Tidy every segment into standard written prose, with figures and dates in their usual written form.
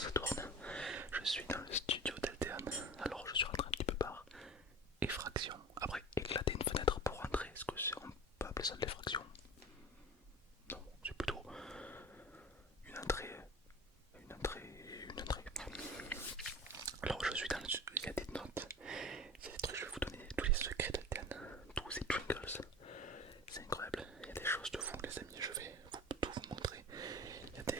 ça tourne. Je suis dans le studio d'Alterne. Alors je suis rentré un petit peu par effraction. Après, éclater une fenêtre pour rentrer, est-ce que on peut appeler ça de l'effraction? Non, c'est plutôt une entrée. Une entrée. Une entrée. Alors je suis dans le. Il y a des notes. Il y a des trucs, je vais vous donner tous les secrets d'Alterne. Tous ces twinkles. C'est incroyable. Il y a des choses de fou, les amis. Je vais tout vous montrer. Il y a des.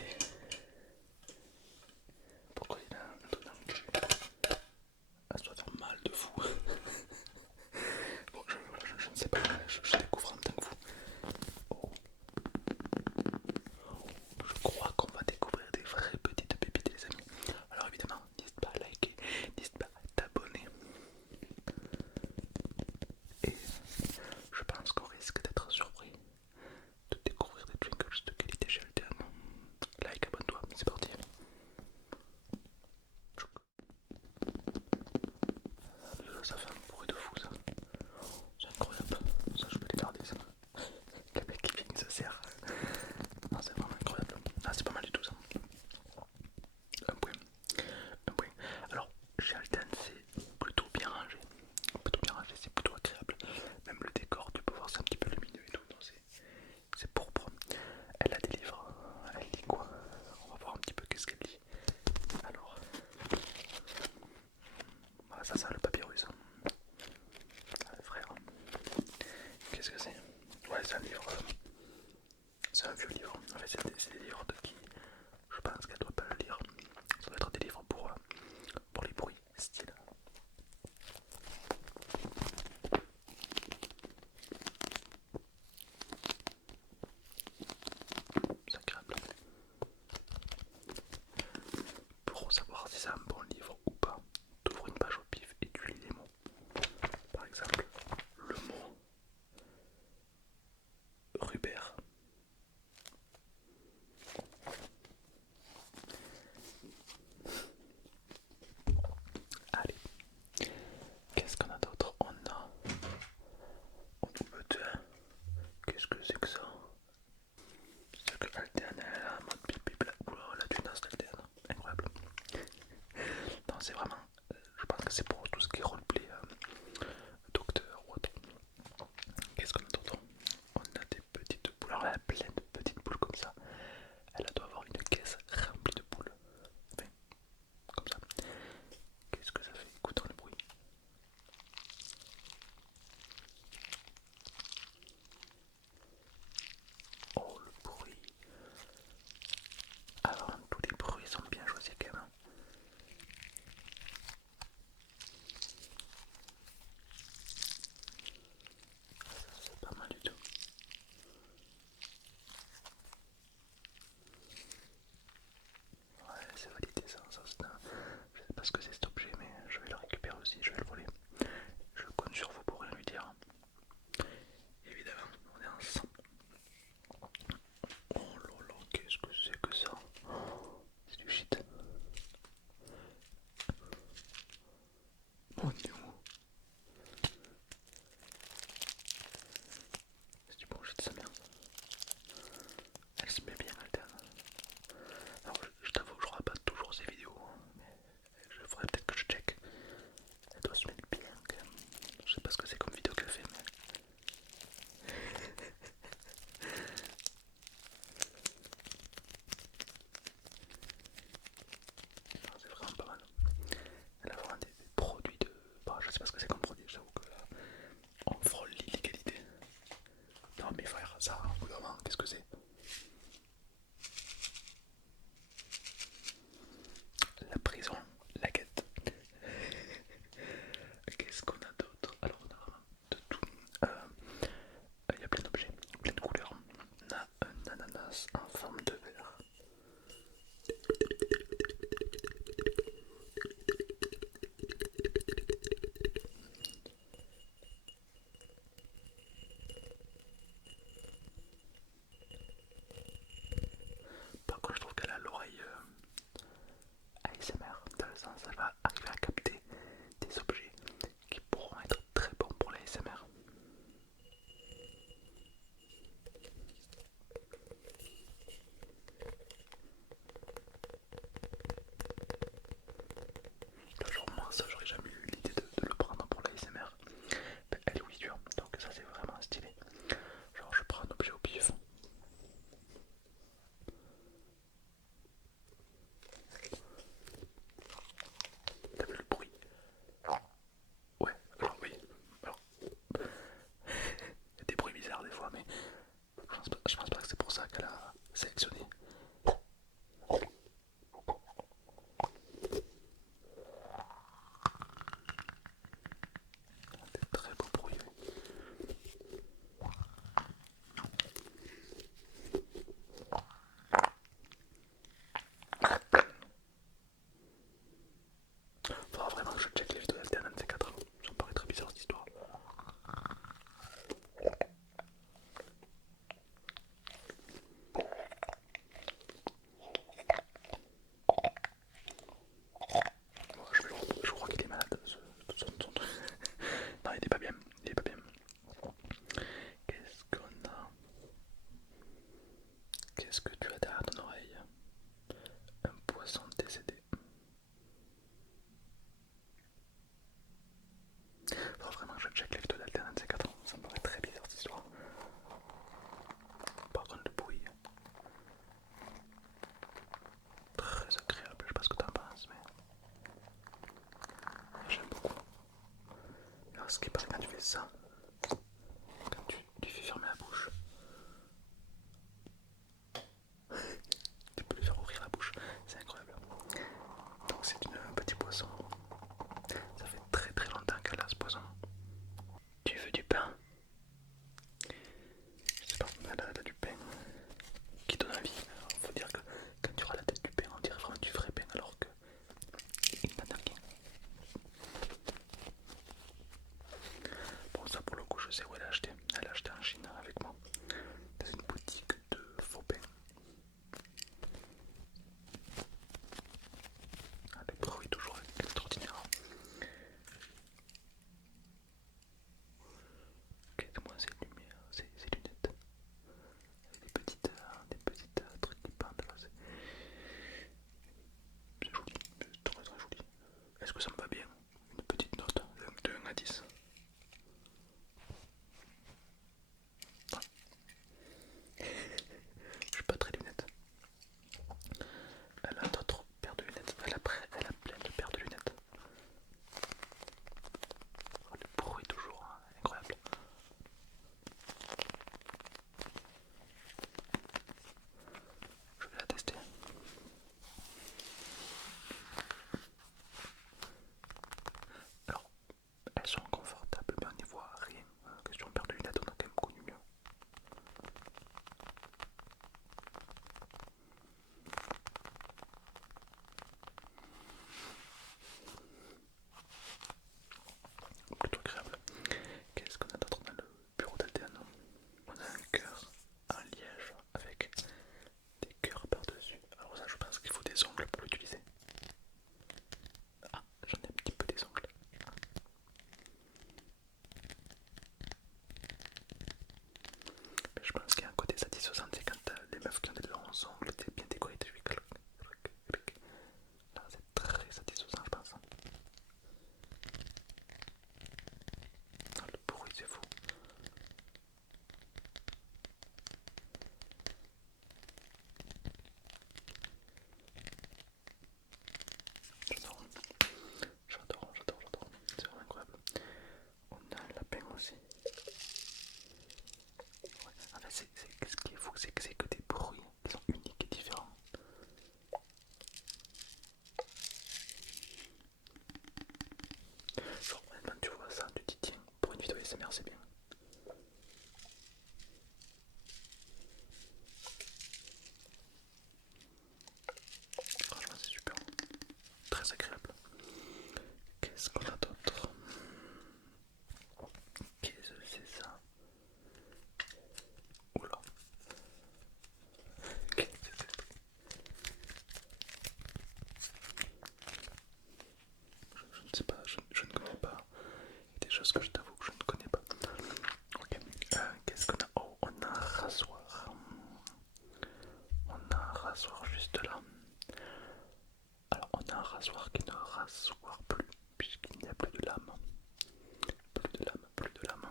pas ce que t'en penses, mais j'aime beaucoup. Alors, ce qui est pas quand tu fais ça, quand tu lui fais fermer la bouche, tu peux lui faire ouvrir la bouche, c'est incroyable. Donc, c'est un petit poisson. Ça fait très très longtemps qu'elle a ce poisson. Tu veux du pain? Je sais pas, elle a du pain qui donne envie. Alors, faut dire que quand tu auras la tête du pain, on dirait vraiment du vrai pain alors que il n'en a rien. Bon, ça pour le coup, je sais où elle a acheté. Elle a acheté en Chine avec moi, dans une boutique de faux pain. Ah, le bruit toujours extraordinaire. Regarde-moi ces lumières, ces lunettes. Des petites trucs qui pendent là. C'est joli, c'est très très joli. Est-ce que ça me va bien? Une petite note de 1 à 10. Ah. Je suis pas très lunettes. Elle a d'autres paires de lunettes. Elle a plein de paires de lunettes. Oh, le bruit toujours hein, incroyable. Je vais la tester. Alors, elles sont confortables, mais on n'y voit rien. Question de paire de lunettes, on a quand même connu mieux. Plutôt agréable. Qu'est-ce qu'on a d'autre dans le bureau d'Altéane? On a un cœur en liège avec des cœurs par-dessus. Alors ça je pense qu'il faut des ongles pour l'utiliser. Ah, j'en ai un petit peu des ongles. Mais je pense qu'il y a un côté satisfaisant, c'est quand t'as les meufs qui ont des longs ongles, t'es bien décoré, tu fais clic, clic, clic. Là c'est très satisfaisant je pense. Ah, le bruit c'est fou. J'adore, j'adore, c'est vraiment incroyable. On a un lapin aussi. Ouais. En fait, ce qui est fou, c'est que c'est que des bruits qui sont uniques et différents. Genre, honnêtement, tu vois ça, tu te dis, tiens, pour une vidéo ASMR, c'est bien. Franchement, c'est super. Très agréable. Qu'est-ce qu'on a d'autre? Qu'est-ce que c'est ça? Oula. Qu'est-ce que c'est? Je ne sais pas, je ne connais pas. Il y a des choses que je t'avoue que je ne connais pas. Ok. Qu'est-ce qu'on a? Oh, on a un rasoir. On a un rasoir juste là. Alors, on a un rasoir qui ne rasoir plus, puisqu'il n'y a plus de lame. Plus de lame, plus de lame.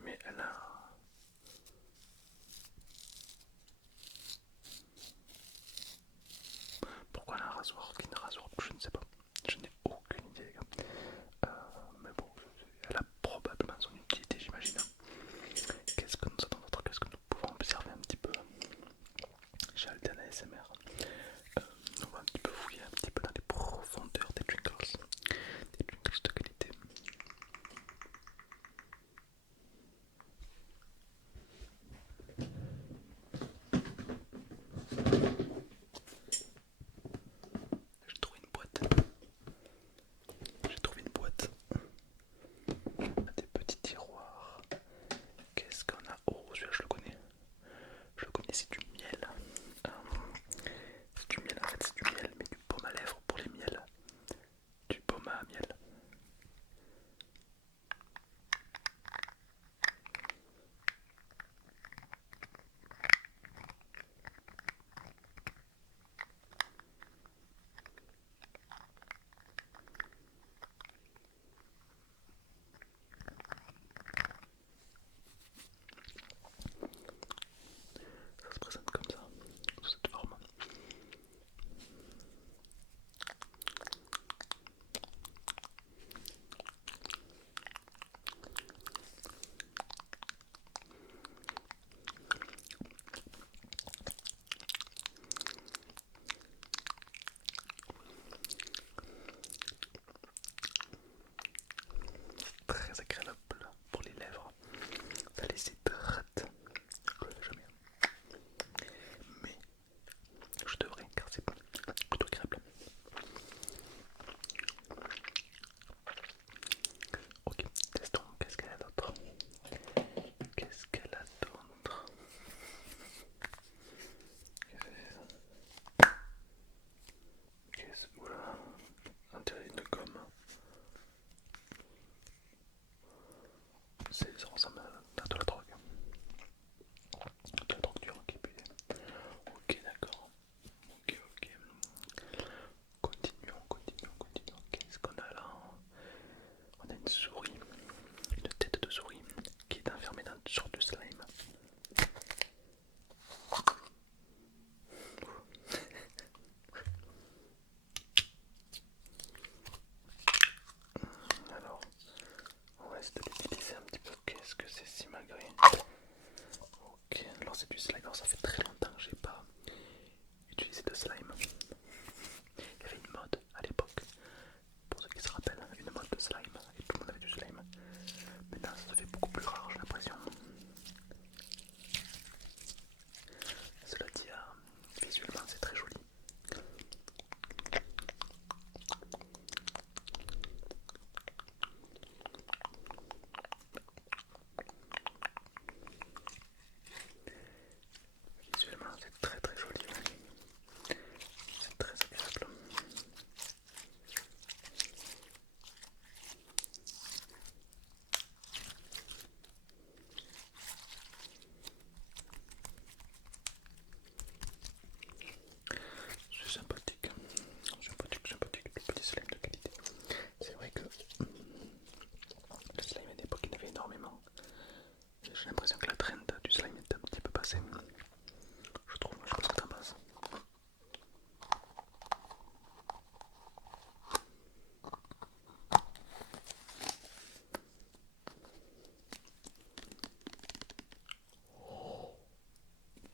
Mais elle a... Pourquoi elle a un rasoir qui ne rasoir plus? Je ne sais pas. Je n'ai aucune idée, les gars. Mais bon, elle a probablement son utilité, j'imagine. Qu'est-ce que nous avons d'autre? Qu'est-ce que nous pouvons observer un petit peu chez Alten ASMR? On va un petit peu fouiller un petit peu dans les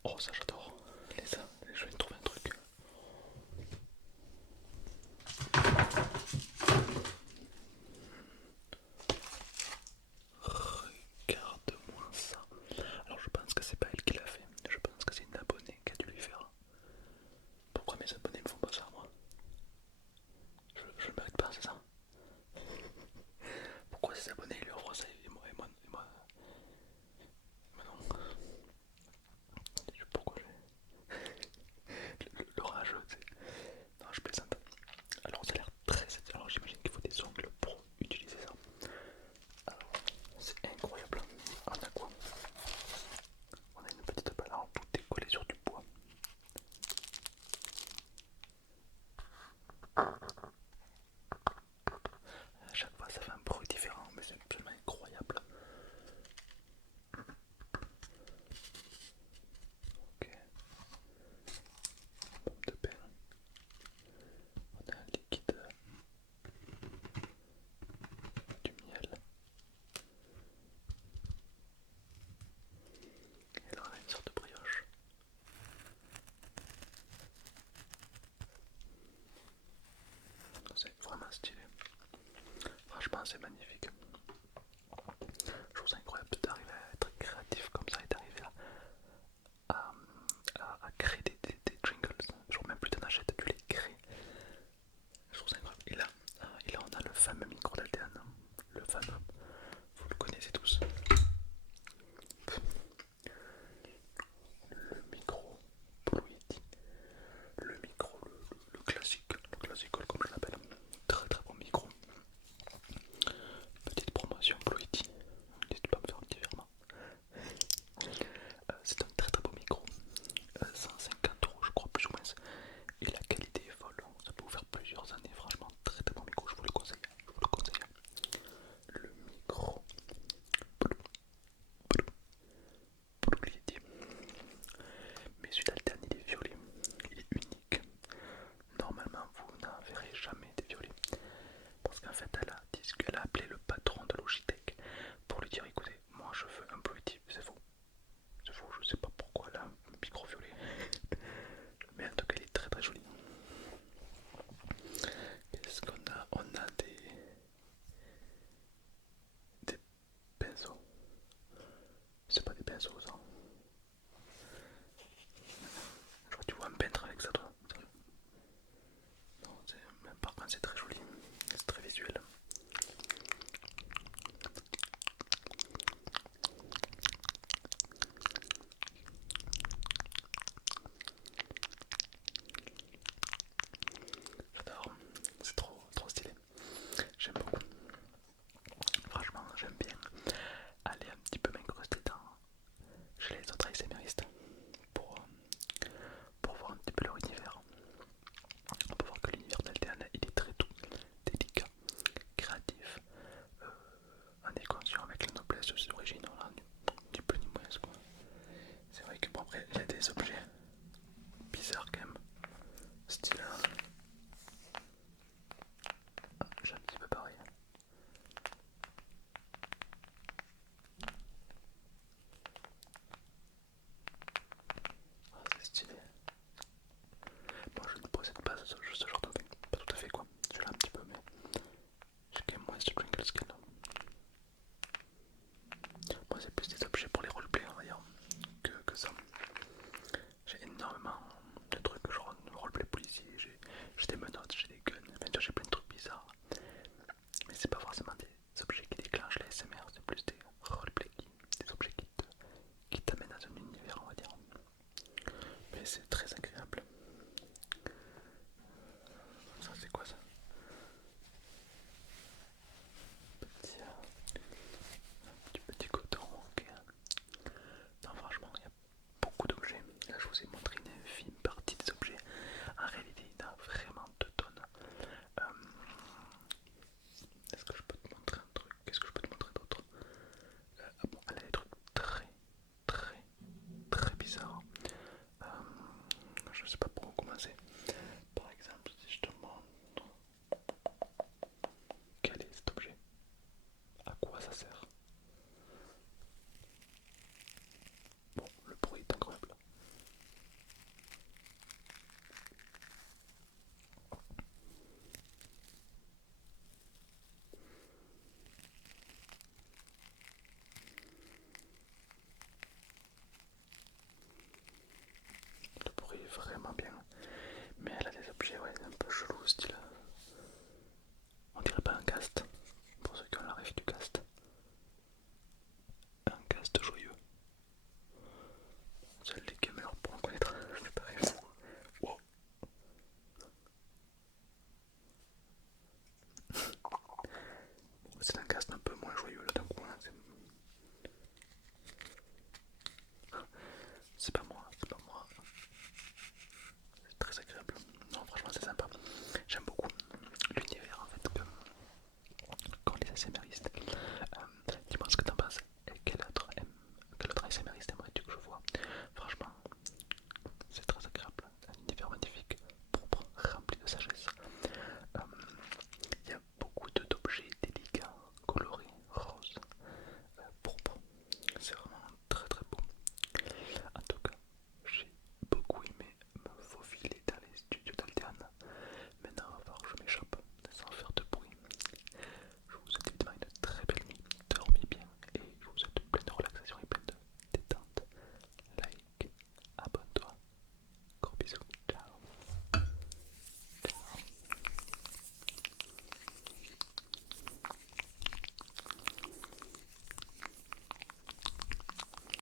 Oh, ça j'adore. Je vais trouver un truc. Regarde-moi ça. Alors je pense que c'est pas elle qui l'a fait. Je pense que c'est une abonnée qui a dû lui faire. Pourquoi mes abonnés me font pas ça moi? Je le mérite pas, c'est ça? Pourquoi ces abonnés lui offrent ça et moi non. Pourquoi le rageux, tu sais. Non, je plaisante. Alors ça a l'air très... Alors j'imagine qu'il faut des ongles pour utiliser ça. Alors c'est incroyable. On a quoi? On a une petite balle. Alors tout est collé sur du bois. À chaque fois ça fait un bruit différent, mais c'est absolument incroyable. Ok. Pomme de pain. On a un liquide. Du miel. Et là on a une sorte de brioche. C'est vraiment stylé. Franchement c'est magnifique. Je trouve ça incroyable d'arriver à être créatif comme ça et d'arriver à, à créer des jingles. Genre même plus t'en achètes, tu les crées. Je trouve ça incroyable. Et là on a le fameux micro d'Altean. Le fameux, vous le connaissez tous. Le micro Blue Yeti. Le micro, le classical comme je l'appelle. Très très bon micro. Petite promotion Blue Yeti. N'hésite pas à me faire un petit virement. C'est un très très beau micro. 150 € je crois plus ou moins. Et la qualité est folle. Ça peut vous faire plusieurs années. Franchement très très bon micro. Je vous le conseille. Je vous le conseille. Le micro Blue Yeti. Mais celui d'Alterne il est violet. Il est unique. Normalement vous n'en verrez jamais des violets. Parce qu'en fait elle a appelé le patron de Logitech pour lui dire écoutez moi je veux un Blue Yeti. C'est faux. C'est faux, je sais pas pourquoi là, un micro violet. Mais en tout cas il est très très joli. Qu'est-ce qu'on a? On a des pinceaux. C'est pas des pinceaux ça. Je vois tu vois un peintre avec ça toi. Non, par contre c'est très joli. C'est très visuel. J'adore. C'est trop stylé. J'aime beaucoup. Franchement j'aime bien aller un petit peu m'incruster chez les autres ASMRistes pour, pour voir un petit peu leur univers. On peut voir que l'univers d'Alteana il est très doux, délicat, créatif, en équation avec la noblesse de ses origines, voilà, ni plus ni moins quoi. C'est vrai que bon après il y a des objets bizarres quand même, style j'ai un petit peu pareil. Ah, c'est stylé. Moi je ne possède pas ce genre de truc, pas tout à fait quoi, je l'ai un petit peu mais j'ai quand même moins de Pringles qu'elle. Moi c'est plus des objets pour les roleplay on va dire que ça. J'ai énormément de trucs genre roleplay policier, j'ai des menottes, j'ai des guns, enfin, j'ai plein de trucs bizarres. Mais c'est pas forcément des objets qui déclenchent les SMR, c'est plus des roleplay, des objets qui t'amènent dans un univers on va dire. Mais c'est très agréable. Ça c'est quoi ça? Petit coton, ok. Non franchement il y a beaucoup d'objets. Là je vous ai montré une infime partie des objets. En réalité il y en a vraiment 2 tonnes. Euh, Est-ce que je peux te montrer un truc? Qu'est-ce que je peux te montrer d'autre? Bon, elle a des trucs très très très bizarres. Euh, je sais pas par où commencer. Par exemple si je te montre quel est cet objet, à quoi ça sert. Bon, le bruit est incroyable. vraiment bien. Mais elle a des objets ouais, un peu chelous, style. On dirait pas un cast, pour ceux qui ont la rêve du cast.